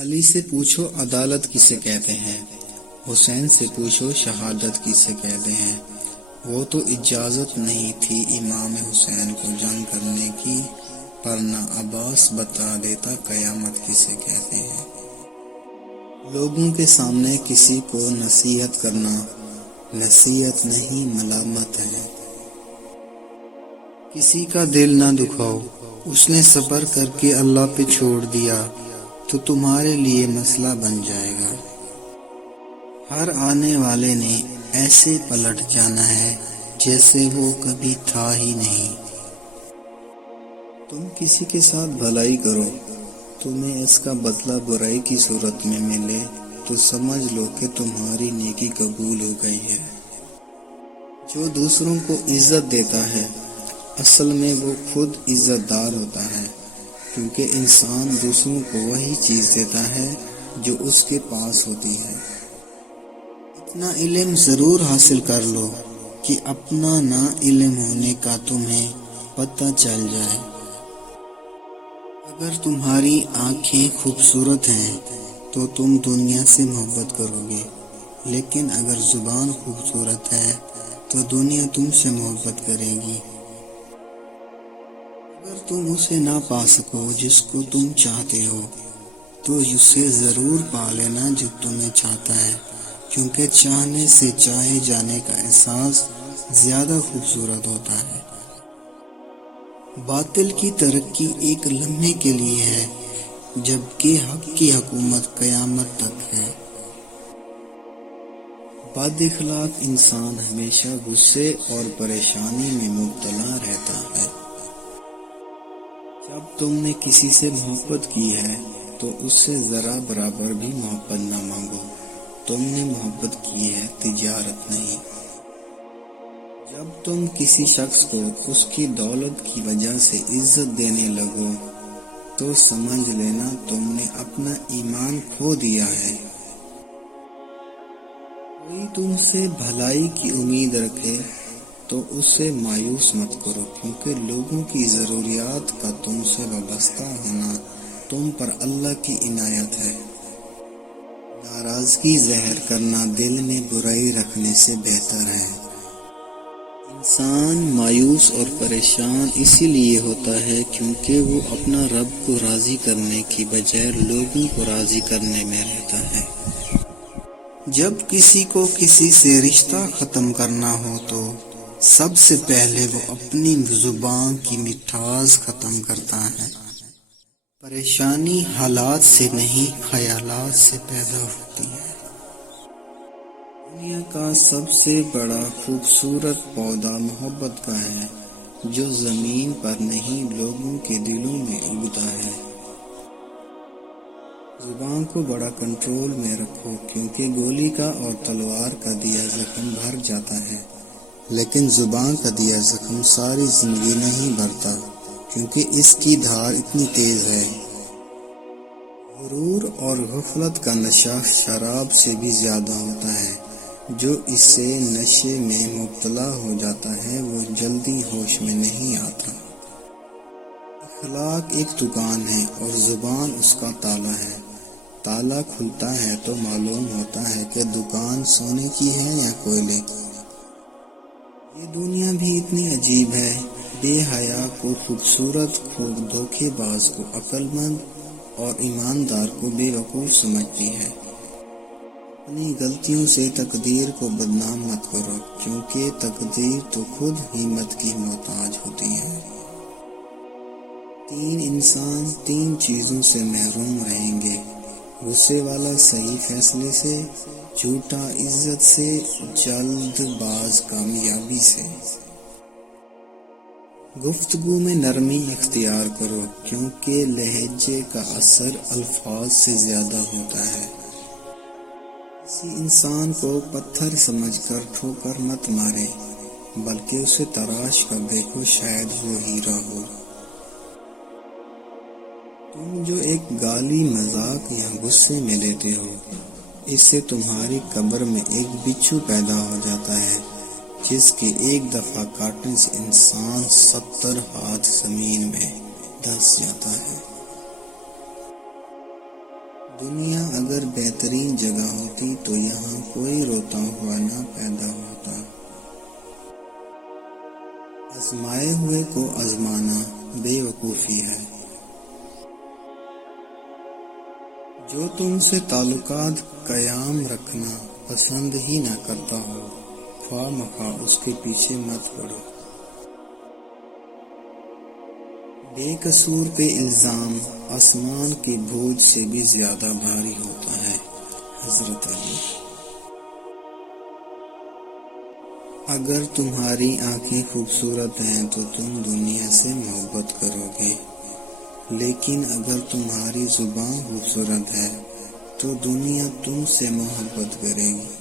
علی سے پوچھو عدالت کسے کہتے ہیں، حسین سے پوچھو شہادت کسے کہتے ہیں۔ وہ تو اجازت نہیں تھی امام حسین کو جنگ کرنے کی، پر نہ عباس بتا دیتا قیامت کسے کہتے ہیں۔ لوگوں کے سامنے کسی کو نصیحت کرنا نصیحت نہیں ملامت ہے۔ کسی کا دل نہ دکھاؤ، اس نے صبر کر کے اللہ پہ چھوڑ دیا تو تمہارے لیے مسئلہ بن جائے گا۔ ہر آنے والے نے ایسے پلٹ جانا ہے جیسے وہ کبھی تھا ہی نہیں۔ تم کسی کے ساتھ بھلائی کرو، تمہیں اس کا بدلہ برائی کی صورت میں ملے تو سمجھ لو کہ تمہاری نیکی قبول ہو گئی ہے۔ جو دوسروں کو عزت دیتا ہے اصل میں وہ خود عزت دار ہوتا ہے، کیونکہ انسان دوسروں کو وہی چیز دیتا ہے جو اس کے پاس ہوتی ہے۔ اتنا علم ضرور حاصل کر لو کہ اپنا نا علم ہونے کا تمہیں پتہ چل جائے۔ اگر تمہاری آنکھیں خوبصورت ہیں تو تم دنیا سے محبت کرو گے، لیکن اگر زبان خوبصورت ہے تو دنیا تم سے محبت کرے گی۔ اگر تم اسے نہ پا سکو جس کو تم چاہتے ہو تو اسے ضرور پا لینا جو تمہیں چاہتا ہے، کیونکہ چاہنے سے چاہے جانے کا احساس زیادہ خوبصورت ہوتا ہے۔ باطل کی ترقی ایک لمحے کے لیے ہے، جبکہ حق کی حکومت قیامت تک ہے۔ بد اخلاق انسان ہمیشہ غصے اور پریشانی میں مبتلا رہتا ہے۔ جب تم نے کسی سے محبت کی ہے تو اس سے ذرا برابر بھی محبت نہ مانگو۔ تم نے محبت کی ہے، تجارت نہیں۔ جب تم کسی شخص کو اس کی دولت کی وجہ سے عزت دینے لگو تو سمجھ لینا تم نے اپنا ایمان کھو دیا ہے۔ کوئی تم سے بھلائی کی امید رکھے تو اس سے مایوس مت کرو، کیونکہ لوگوں کی ضروریات کا تم سے وابستہ ہونا تم پر اللہ کی عنایت ہے۔ ناراضگی ظاہر کرنا دل میں برائی رکھنے سے بہتر ہے۔ انسان مایوس اور پریشان اسی لیے ہوتا ہے کیونکہ وہ اپنا رب کو راضی کرنے کی بجائے لوگوں کو راضی کرنے میں رہتا ہے۔ جب کسی کو کسی سے رشتہ ختم کرنا ہو تو سب سے پہلے وہ اپنی زبان کی مٹھاس ختم کرتا ہے۔ پریشانی حالات سے نہیں، خیالات سے پیدا ہوتی ہے۔ دنیا کا سب سے بڑا خوبصورت پودا محبت کا ہے، جو زمین پر نہیں لوگوں کے دلوں میں اگتا ہے۔ زبان کو بڑا کنٹرول میں رکھو، کیونکہ گولی کا اور تلوار کا دیا زخم بھر جاتا ہے، لیکن زبان کا دیا زخم ساری زندگی نہیں بھرتا، کیونکہ اس کی دھار اتنی تیز ہے۔ غرور اور غفلت کا نشہ شراب سے بھی زیادہ ہوتا ہے۔ جو اس سے نشے میں مبتلا ہو جاتا ہے وہ جلدی ہوش میں نہیں آتا۔ اخلاق ایک دکان ہے اور زبان اس کا تالا ہے۔ تالا کھلتا ہے تو معلوم ہوتا ہے کہ دکان سونے کی ہے یا کوئلے کی۔ یہ دنیا بھی اتنی عجیب ہے، بے حیا کو خوبصورت، دھوکے باز کو عقل مند اور ایماندار کو بے وقوف سمجھتی ہے۔ اپنی غلطیوں سے تقدیر کو بدنام مت کرو، کیونکہ تقدیر تو خود ہمت کی محتاج ہوتی ہے۔ تین انسان تین چیزوں سے محروم رہیں گے: غصے والا صحیح فیصلے سے، جھوٹا عزت سے، جلد باز کامیابی سے۔ گفتگو میں نرمی اختیار کرو، کیونکہ لہجے کا اثر الفاظ سے زیادہ ہوتا ہے۔ کسی انسان کو پتھر سمجھ کر ٹھوکر مت مارے، بلکہ اسے تراش کر دیکھو، شاید وہ ہیرا ہو۔ تم جو ایک گالی مذاق یا غصے میں لیتے ہو، اس سے تمہاری قبر میں ایک بچھو پیدا ہو جاتا ہے، جس کے ایک دفعہ کاٹنے سے انسان 70 ہاتھ زمین میں دھس جاتا ہے۔ دنیا اگر بہترین جگہ ہوتی تو یہاں کوئی روتا ہوا نہ پیدا ہوتا۔ آزمائے ہوئے کو آزمانا بے وقوفی ہے۔ جو تم سے تعلقات قائم رکھنا پسند ہی نہ کرتا ہو، خواہ مخواہ اس کے پیچھے مت پڑو۔ بے قصور پہ الزام آسمان کے بوجھ سے بھی زیادہ بھاری ہوتا ہے۔ حضرت علی۔ اگر تمہاری آنکھیں خوبصورت ہیں تو تم دنیا سے محبت کرو گے، لیکن اگر تمہاری زبان خوبصورت ہے تو دنیا تم سے محبت کرے گی۔